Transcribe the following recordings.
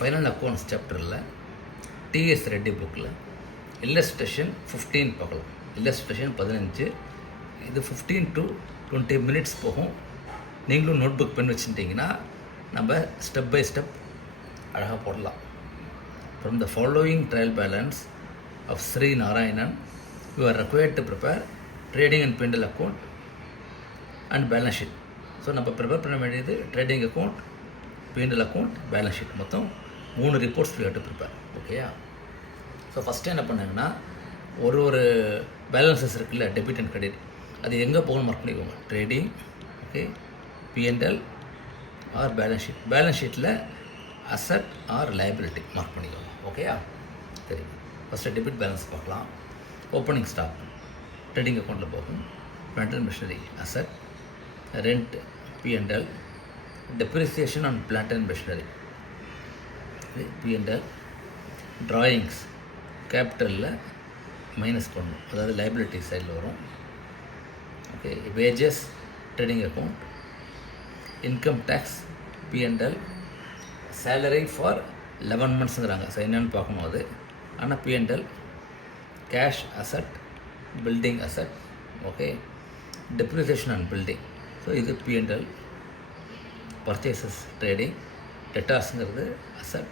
Final accounts சாப்டரில் DS Reddy புக்கில் illustration 15 பார்க்கலாம். இல்லஸ்ட்ரேஷன் 15, இது 15 to 20 minutes போகும். நீங்களும் நோட் புக் பென் வச்சுட்டிங்கன்னா நம்ம ஸ்டெப் பை ஸ்டெப் அழகாக போடலாம். From the following trial balance of Sri Narayanan, you are required to prepare trading and P&L account and balance sheet. So நம்ம prepare பண்ண வேண்டியது trading account, P&L account, balance sheet, மொத்தம் 3 reports we have to prepare. ஓகேயா? So first என்ன பண்ணாங்கன்னா ஒரு balances இருக்குல்ல, debit and credit, அது எங்கே போகணும் மார்க் பண்ணிக்கோங்க. Trading, okay, P&L or balance sheet. Balance ஷீட்டில் அசட் ஆர் லைபிலிட்டி மார்க் பண்ணிக்கோங்க. ஓகேயா? சரி, ஃபஸ்ட்டு டெபிட் பேலன்ஸ் பார்க்கலாம். ஓப்பனிங் ஸ்டாக் ட்ரேடிங் அக்கௌண்ட்டில் போகும். Plant and machinery asset, rent P&L, depreciation on plant and machinery P&L, drawings கேபிட்டலில் minus பண்ணணும், அதாவது லைபிலிட்டி சைடில் வரும். Okay, wages trading account, income tax P&L, salary for 11 monthsங்கிறாங்க. ஸோ என்னென்னு பார்க்கணும் அது. ஆனால் P&L, cash asset, building asset, okay, depreciation on building. So இது P&L. பர்ச்சேசஸ் ட்ரேடிங், டெட்டார்ஸுங்கிறது அசட்,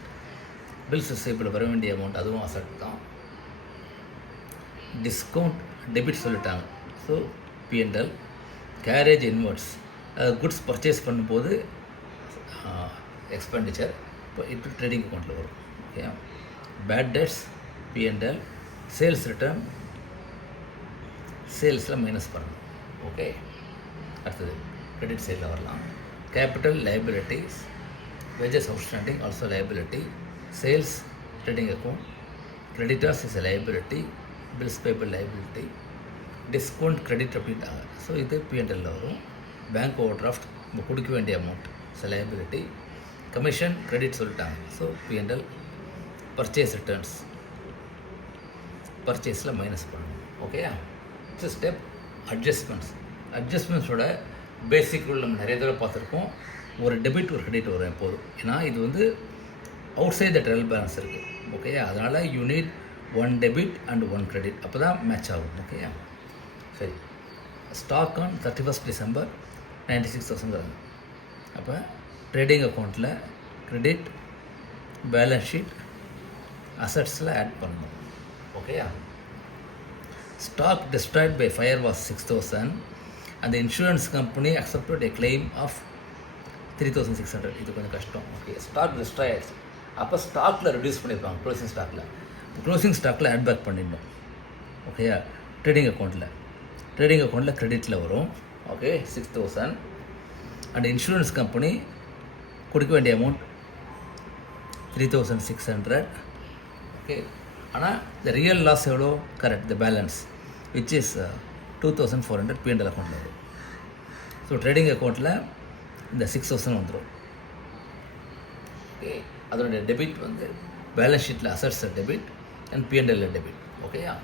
பில்ஸ் ரிசீவபிள் வர வேண்டிய அமௌண்ட் அதுவும் அசட் தான். டிஸ்கவுண்ட் டெபிட் சொல்லிட்டாங்க. So P&L. Carriage inwards, goods purchase பண்ணும்போது எக்ஸ்பெண்டிச்சர், இப்போ இப்போ ட்ரேடிங் அக்கௌண்ட்டில் வரும். Okay. Bad debts P&L. Sales return, சேல்ஸில் மைனஸ் பண்ணணும். ஓகே. அடுத்தது கிரெடிட் சைடில் வரலாம். Capital liabilities, wages outstanding also liability, sales trading account, creditors is a liability, bills payable liability, discount credit அப்படின்ட்டாங்க. ஸோ இது P&L வரும். பேங்க் ஓவர் டிராஃப்ட் நம்ம கொடுக்க வேண்டிய amount is a liability, commission credit சொல்லிட்டாங்க. So P&L. பர்ச்சேஸ் ரிட்டர்ன்ஸ், பர்ச்சேஸில் minus பண்ணணும். ஓகேயா? Next step adjustments. அட்ஜஸ்ட்மெண்ட்ஸோட பேசிக் ரூல் நம்ம நிறைய தடவை பார்த்துருக்கோம். ஒரு டெபிட் ஒரு கிரெடிட் வரும் எப்போதும். ஏன்னா இது வந்து outside the trial balance இருக்குது. ஓகேயா? அதனால் you need 1 debit and 1 credit, அப்போ தான் மேட்ச் ஆகும். ஓகேயா? சரி, ஸ்டாக் ஆன் 31st December 96,000. அப்போ ட்ரேடிங் அக்கௌண்ட்டில் கிரெடிட், பேலன்ஸ் ஷீட், அசட்ஸில் ஆட் பண்ணணும். ஓகேயா? Stock destroyed by fire was 6,000 and the insurance company accepted a claim of 3,600. இது கொஞ்சம் கஷ்டம். ஓகே, ஸ்டாக் டிஸ்ட்ராய் ஆயிடுச்சு. அப்போ ஸ்டாக்கில் ரெடியூஸ் பண்ணியிருப்பாங்க, க்ளோசிங் ஸ்டாக்கில். க்ளோசிங் ஸ்டாக்கில் ஆட் பேக் பண்ணிடணும். ஓகேயா? ட்ரேடிங் அக்கௌண்ட்டில் கிரெடிட்டில் வரும். ஓகே, 6,000 அண்ட் இன்சூரன்ஸ் கம்பெனி கொடுக்க வேண்டிய அமௌண்ட் 3,600. ஓகே, ஆனால் த ரியல் லாஸ் எவ்வளோ? Correct, the balance which is 2,400 P&L அக்கௌண்ட்டில் வரும். ஸோ ட்ரேடிங் அக்கௌண்ட்டில் இந்த 6,000 வந்துடும். ஓகே, அதனுடைய டெபிட் வந்து பேலன்ஸ் ஷீட்டில் assets debit and P&L debit. ஓகேயா?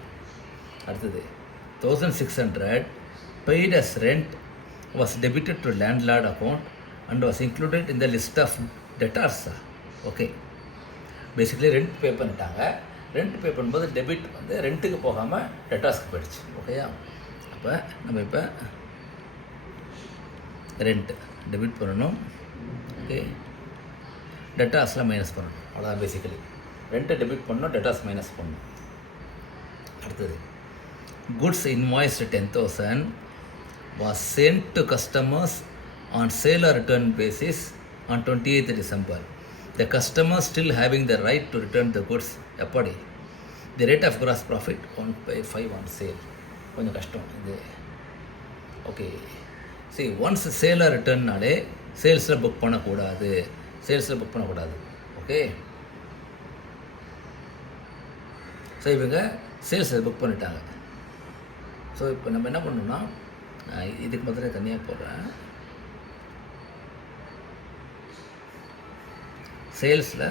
அடுத்தது 1,600 paid as rent was debited to landlord account and was included in the list of டெட்டார்ஸா. ஓகே, பேசிக்கலி ரெண்ட் பே பண்ணிட்டாங்க. ரெண்ட் பே பண்ணும்போது டெபிட் வந்து ரெண்ட்டுக்கு போகாமல் டெட்டார்ஸ்க்கு போயிடுச்சு. ஓகேயா? அப்போ நம்ம இப்போ ரெண்ட் டெபிட் பண்ணணும். ஓகே, டெட்டார்ஸில் மைனஸ் பண்ணணும். அவ்வளோதான் பேசிக்கலி. ரெண்ட்டை டெபிட் பண்ணணும், டெட்டார்ஸ் மைனஸ் பண்ணணும். அடுத்தது goods இன்வாய்ஸ்டு 10,000 was sent to customers on sale or return basis on 28th December. The customer still having the right to return the goods. எப்படி? The rate of gross profit 1/5 on sale. கொஞ்சம் கஷ்டம் இது. Okay, சரி, once சேலாக ரிட்டர்ன்னாலே சேல்ஸில் book பண்ணக்கூடாது. Okay, so இவங்க சேல்ஸில் புக் பண்ணிட்டாங்க. ஸோ இப்போ நம்ம என்ன பண்ணணும்னா, இதுக்கு மாத்திரம் தனியாக போடுறேன். சேல்ஸில்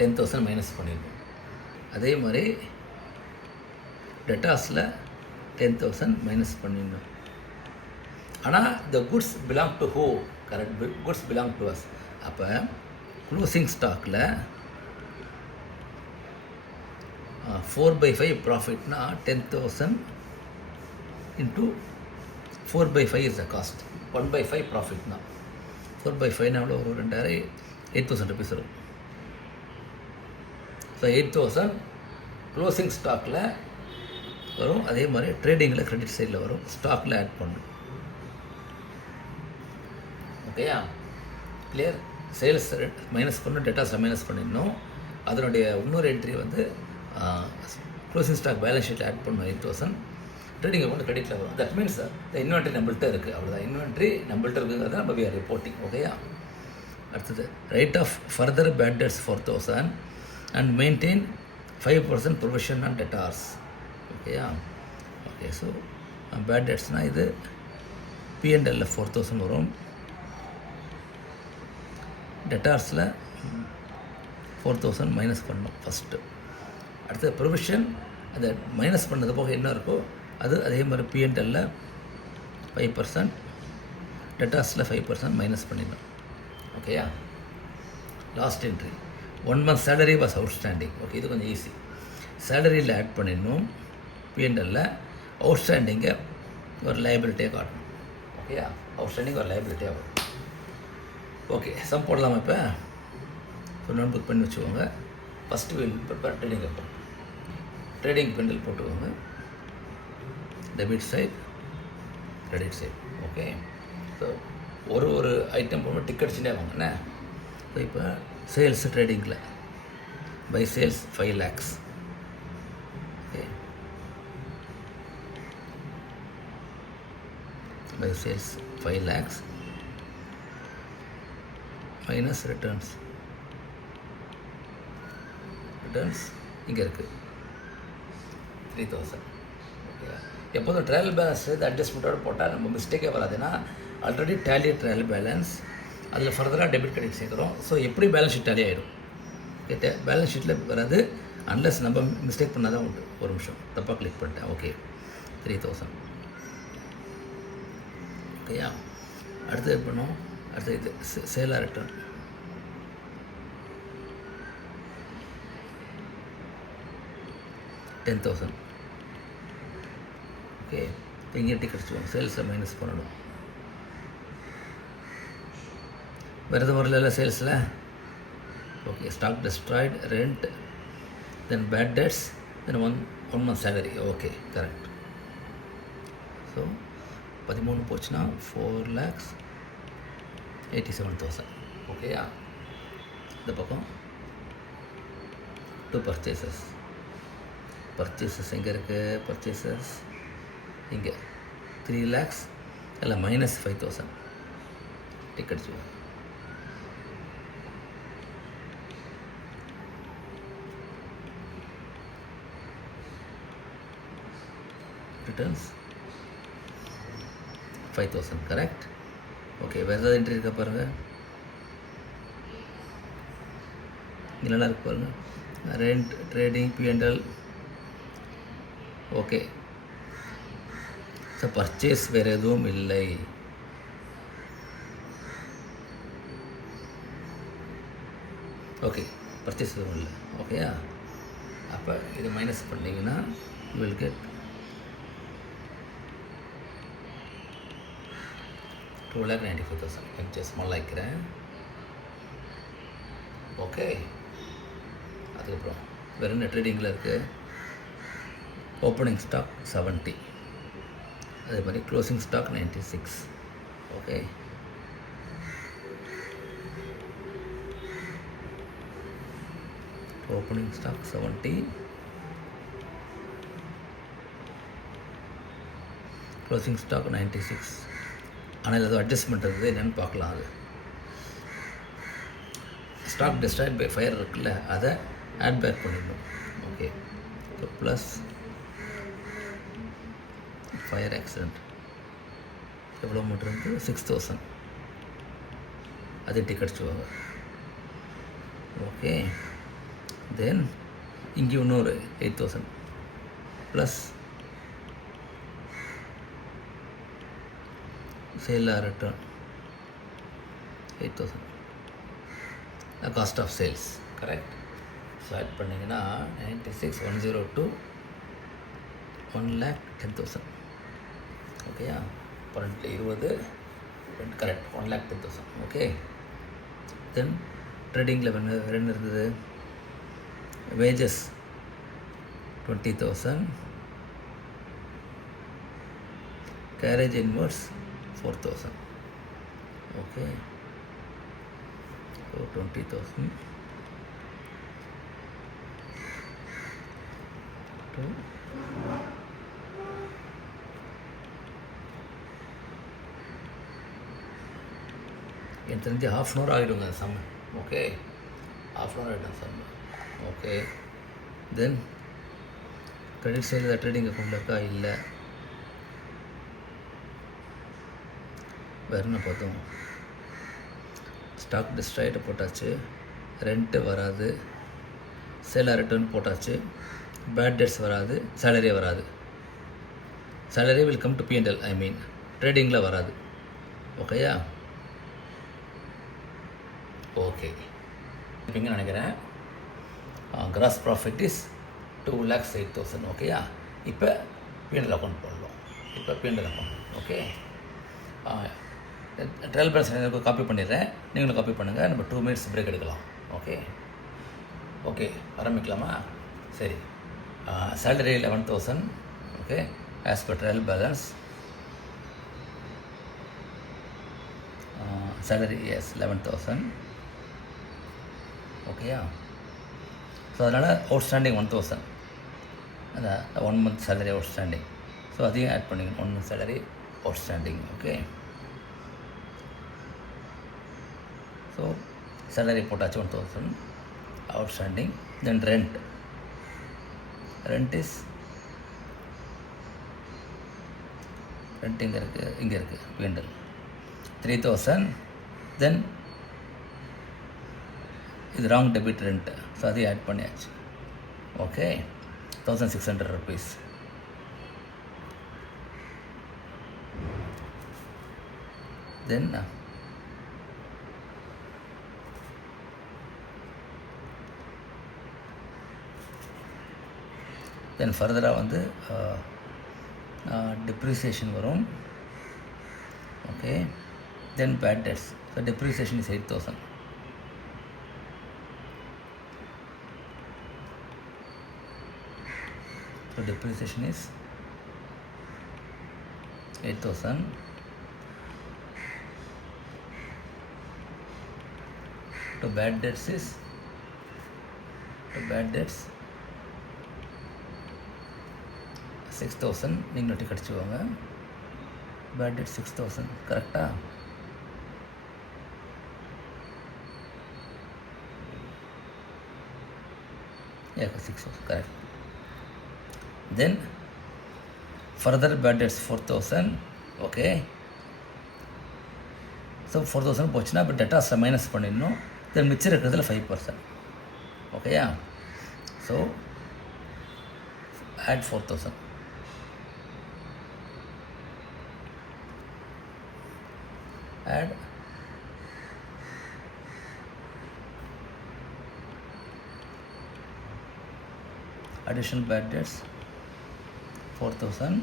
10,000 மைனஸ் பண்ணிடணும். அதே மாதிரி டெட்டாஸில் 10,000 மைனஸ் பண்ணிடணும். ஆனால் த goods belong to who? Correct, goods belong to us. அப்போ க்ளோசிங் ஸ்டாக்கில் 4/5 ப்ராஃபிட்னா 10,000 இன்ட்டு 4/5 இஸ் த காஸ்ட். 1/5 ப்ராஃபிட்னா 4/5 எவ்வளோ வரும்? 2,000, 8,000 ருபீஸ் வரும். ஸோ 8,000 க்ளோசிங் ஸ்டாக்கில் வரும். அதே மாதிரி ட்ரேடிங்கில் கிரெடிட் சைடில் வரும், ஸ்டாக்கில் ஆட் பண்ணணும். ஓகேயா? கிளியர்? சேல்ஸ் மைனஸ் பண்ணணும், டேட்டாஸில் மைனஸ் பண்ணிடணும். அதனுடைய இன்னொரு என்ட்ரி வந்து க்ளோசிங் ஸ்டாக் பேலன்ஸ் ஷீட்டில் ஆட் பண்ணணும் 8,000. ட்ரேடிங் அக்கௌண்ட் கிரெடிட்டில் வரும். தட் மீன்ஸ் த இன்வென்ட்ரி நம்மள்கிட்ட இருக்குது, அவ்வளோதான். இன்வென்ட்ரி நம்மள்கிட்ட இருக்குங்கிறத நம்ம வி ஆர் ரிப்போர்ட்டிங். ஓகேயா? அடுத்தது write off further bad debts 4,000 and maintain 5% provision on debtors. ஓகேயா? ஓகே. ஸோ பேட் டெட்ஸ்னால் இது P&L 4,000 வரும், டெட்டார்ஸில் 4,000 மைனஸ் பண்ணணும் ஃபஸ்ட்டு. அடுத்தது ப்ரொவிஷன், அதை மைனஸ் பண்ணது போக என்ன இருக்கோ அது அதே மாதிரி P&L 5%, டெட்டாஸில் 5% மைனஸ் பண்ணிடணும். ஓகேயா? Last entry 1 month salary was outstanding. Okay, இது கொஞ்சம் ஈஸி. சேலரியில் ஆட் பண்ணிடணும், P&L அவுட்ஸ்டாண்டிங்கை ஒரு லைபிலிட்டியாக காட்டணும். ஓகேயா? அவுட்ஸ்டாண்டிங் ஒரு லைபிலிட்டியாக வரும். ஓகே, சம் போடலாமா? இப்போ நோட் புக் பண்ணி வச்சுக்கோங்க. First will prepare trading account. Trading பெண்டில் போட்டுக்கோங்க. Debit side, credit side. Okay. So ஒரு ஐட்டம் போகும்போது டிக்கெட் சின்னே வாங்கினே. ஸோ இப்போ சேல்ஸ் ட்ரேடிங்கில் by sales 5 lakhs. Okay, by sales 5 lakhs minus returns. Returns இங்கே இருக்குது 3,000. ஓகே, எப்போதும் ட்ரையல் பேலன்ஸ் இது அட்ஜஸ்ட்மெண்ட்டோடு போட்டால் நம்ம மிஸ்டேக்கே வராதுன்னா ஆல்ரெடி டேலி ட்ரையல் பேலன்ஸ், அதில் ஃபர்தராக டெபிட் கிரெடிட் சேர்க்குறோம். ஸோ எப்படி பேலன்ஸ் ஷீட் டேலி ஆகிடும். ஓகே, பேலன்ஸ் ஷீட்டில் வராது அன்லெஸ் நம்ம மிஸ்டேக் பண்ணால் தான் உண்டு. ஒரு நிமிஷம், தப்பாக கிளிக் பண்ணிட்டேன். ஓகே, 3,000. ஓகேயா? அடுத்து இது பண்ணும். அடுத்து இது சேலாக ரிட்டர்ன். $10,000. ஓகே, இங்கே டிக்கெட் வச்சுக்கோங்க. சேல்ஸை மைனஸ் பண்ணணும். வேறு எதுவும் வரல சேல்ஸில். Okay, stock destroyed, rent, then bad debts, then one month salary. Okay, correct. So 13 போச்சுன்னா 4,87,000. ஓகேயா? இந்த பக்கம் 2 பர்ச்சேசஸ். பர்ச்சேசஸ் எங்கே இருக்குது? பர்ச்சேசஸ் இங்கே 3 lakhs இல்லை minus 5,000 tickets. Returns 5,000. Correct. Okay, வேறு ஏதாவது என்ட்ரி இருக்கா பாருங்கள். இங்கே நல்லா இருக்கு பாருங்கள். Rent, trading, P&L. Okay, so purchase வேறு எதுவும் இல்லை. ஓகே, பர்ச்சேஸ் எதுவும் இல்லை. ஓகேயா? அப்போ இது மைனஸ் பண்ணிங்கன்னா யூ வில் கெட் 2,95,000. கொஞ்சம் ஸ்மால் ஆகிக்கிறேன். ஓகே, அதுக்கப்புறம் வேறு என்ன ட்ரேடிங்கில் இருக்குது? ஓப்பனிங் ஸ்டாக் 70, அதே மாதிரி closing stock 96. Okay, opening stock 70, closing stock 96. ஆனால் அது அட்ஜஸ்ட்மெண்ட் இருக்குது, என்னென்னு பார்க்கலாம். அது ஸ்டாக் டிஸ்ட்ராய்ட் பை ஃபயர் இருக்குல்ல, அதை ஆட் பேக் பண்ணிடணும். Okay, so plus fire accident எவ்வளோ மட்டும் இருக்குது? 6,000. அது டிக்கெட்ஸ் வாங்க. ஓகே, தென் இங்கே இன்னொரு 8,000 plus sale or return 8,000. Cost of sales. Correct. So add பண்ணிங்கன்னா 96,102 1,10,000. ஓகேயா? 20 கரெக்ட் 1,10,000. ஓகே. தென் ட்ரேடிங்கில் என்ன இருந்தது? Wages 20,000, carriage inwards 4,000. Okay, so 20,000 to எனக்கு தெரிஞ்சு half an hour ஆகிடுங்க சம். ஓகே, half an hour ஆகிடும் சம். ஓகே, தென் கிரெடிட் சைடில் ட்ரேடிங் அக்கௌண்ட் இருக்கா? இல்லை. வேறு என்ன பார்த்தோம்? ஸ்டாக் டிஸ்ட்ராய்டு போட்டாச்சு, ரெண்ட்டு வராது, சேலர் ரிட்டர்ன் போட்டாச்சு, பேட் டெட்ஸ் வராது, சேலரி வராது. Salary will come to P&L, I mean ட்ரேடிங்கில் வராது. ஓகேயா? ஓகே, இப்போங்க நினைக்கிறேன் கிராஸ் ப்ராஃபிட் இஸ் 2,08,000. ஓகேயா? இப்போ P&L அக்கௌண்ட் போடலாம். இப்போ P&L account. Okay, trial balance எனக்கு காப்பி பண்ணிடுறேன், நீங்களும் காப்பி பண்ணுங்கள். நம்ம 2 minutes பிரேக் எடுக்கலாம். ஓகே ஓகே, ஆரம்பிக்கலாமா? சரி. Salary 11,000. Okay, as per trial balance salary is 11,000. ஓகேயா? ஸோ அதனால் அவுட்ஸ்டாண்டிங் 1,000, அந்த 1 month சேலரி அவுட்ஸ்டாண்டிங். ஸோ அதையும் ஆட் பண்ணிக்கணும், 1 month salary outstanding. Okay, so salary போட்டாச்சு 1,000 outstanding. Then rent is rent இங்கே இருக்குது P&L 3,000. தென் இது ராங் டெபிட் ரெண்ட், ஸோ அதையும் ஆட் பண்ணியாச்சு. Okay, 1,600 rupees. தென் ஃபர்தராக வந்து டிப்ரிசியேஷன் வரும். Okay, then bad debts. So depreciation is 8,000. So depreciation is 8,000. To bad debts 6,000. நீங்கள் நோட்டி கடிச்சுவாங்க. Bad debt 6,000. கரெக்டா? Yeah, 6,000 correct. Then further bad debts 4,000. Okay, so 4,000 போச்சுன்னா இப்போ டெட்டாஸை minus பண்ணிடணும். தென் மிச்சம் இருக்கிறதுல 5%. ஓகேயா? So add 4,000. add additional bad debts 4,000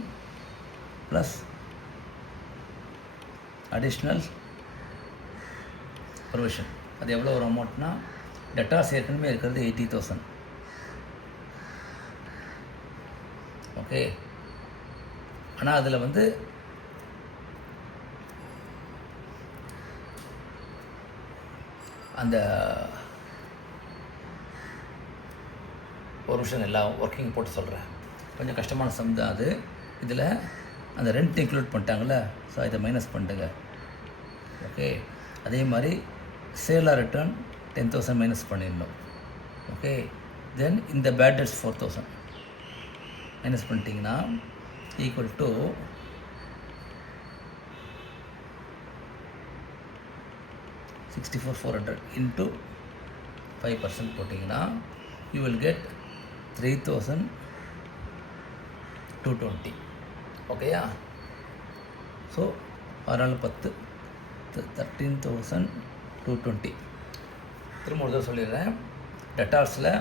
plus additional provision. அது எவ்வளோ ஒரு அமௌண்ட்னா, டெட்டாஸ் ஏற்கனவே இருக்கிறது 80,000. ஓகே, ஆனால் அதில் வந்து அந்த ஒரு விஷயம் எல்லாம் ஒர்க்கிங் போட்டு சொல்கிறேன், கொஞ்சம் கஷ்டமான சம் தான் அது. இதில் அந்த ரெண்ட் இன்க்ளூட் பண்ணிட்டாங்களே, ஸோ இதை மைனஸ் பண்ணிட்டுங்க. ஓகே, அதே மாதிரி சேலாக ரிட்டர்ன் 10,000 மைனஸ் பண்ணிடணும். ஓகே, தென் இந்த பேட் டெட்ஸ் 4,000 மைனஸ் பண்ணிட்டீங்கன்னா ஈக்குவல் டு 64,400 இன்ட்டு 5% போட்டிங்கன்னா you will get 3,220. ஓகேயா? ஸோ 6 10 13,220. திரும்ப ஒரு தடவை சொல்லிடுறேன். டெட்டார்ஸில்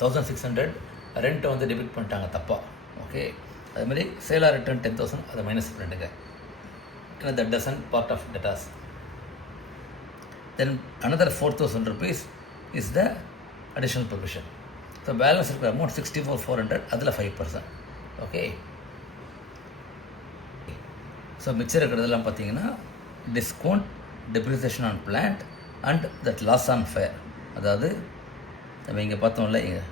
1600 ரெண்ட்டை வந்து டெபிட் பண்ணிட்டாங்க தப்பாக. ஓகே, அதுமாதிரி சேலாக ரிட்டர்ன் 10,000 அதை மைனஸ் பண்ணிடுங்க. ஏன்னா that doesn't part of debtors. Then another 4,000 rupees is the additional provision. So balance இருக்கிற அமௌண்ட் 64,400, அதில் 5%. ஓகே, ஸோ மிச்சம் இருக்கிறதெல்லாம் பார்த்தீங்கன்னா discount, depreciation on plant and that loss on fire. அதாவது நம்ம இங்கே பார்த்தோம்ல, இங்கே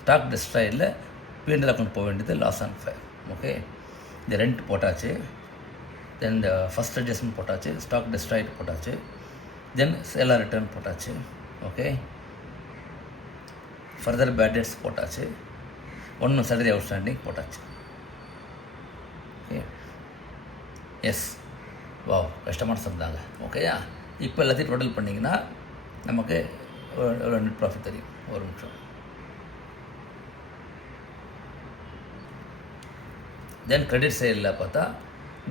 ஸ்டாக் டெஸ்ட்ராயில் P&L அக்கௌண்ட் போக வேண்டியது லாஸ் ஆன் ஃபேர். ஓகே, இந்த ரெண்ட் போட்டாச்சு, தென் இந்த ஃபஸ்ட் அட்ஜஸ்ட்மெண்ட் போட்டாச்சு, ஸ்டாக் டெஸ்ட்ராய்டு போட்டாச்சு, தென் சேலாக ரிட்டர்ன் போட்டாச்சு. ஓகே, ஃபர்தர் பேட் டெட்ஸ் போட்டாச்சு, 1 month salary அவுட்ஸ்டாண்டிங் போட்டாச்சு. ஓகே, எஸ், வாவ், கஷ்டமான சொன்னாங்க. ஓகேயா, இப்போ எல்லாத்தையும் டோட்டல் பண்ணிங்கன்னா நமக்கு எவ்வளோ நெட் ப்ராஃபிட் தெரியும். ஒரு நிமிஷம். தென் கிரெடிட் சைடில் பார்த்தா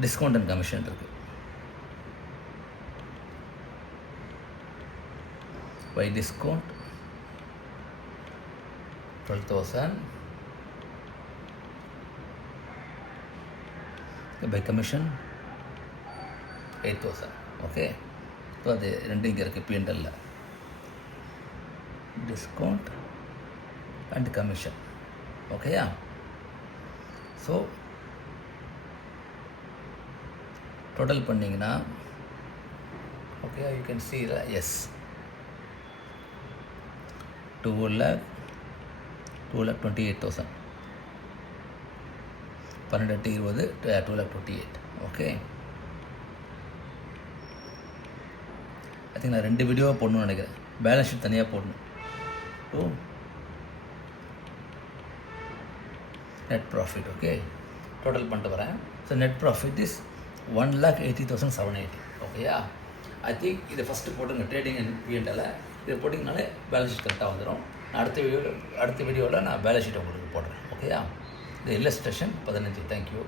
டிஸ்கவுண்ட் அண்ட் கமிஷன் இருக்குது. By discount 12,000, by commission 8,000. Okay, so அது ரெண்டு இங்கே இருக்குது P&L, டிஸ்கவுண்ட் அண்ட் கமிஷன். ஓகேயா, ஸோ டோட்டல் பண்ணிங்கன்னா okay, you can see is 2,28,000, 12,20, 2,28,000. ஓகே, ஐ திங்க் நான் 2 வீடியோவாக போடணும்னு நினைக்கிறேன். பேலன்ஸ் ஷீட் தனியாக போடணும். Net profit. ஓகே, டோட்டல் பண்ணிட்டு வரேன். So net profit is 1,80,780. ஓகேயா, ஐ திங்க் இதை ஃபஸ்ட்டு போட்டுங்க ட்ரேடிங் அண்ட் P&L. இதை போட்டிங்கனாலே பேலன்ஸ் ஷீட் கரெக்டாக வந்துடும். அடுத்த வீடியோவில் நான் பேலன்ஸ் ஷீட்டை உங்களுக்கு போடுறேன். ஓகேயா, இது இல்லஸ்ட்ரேஷன் 15. தேங்க்யூ.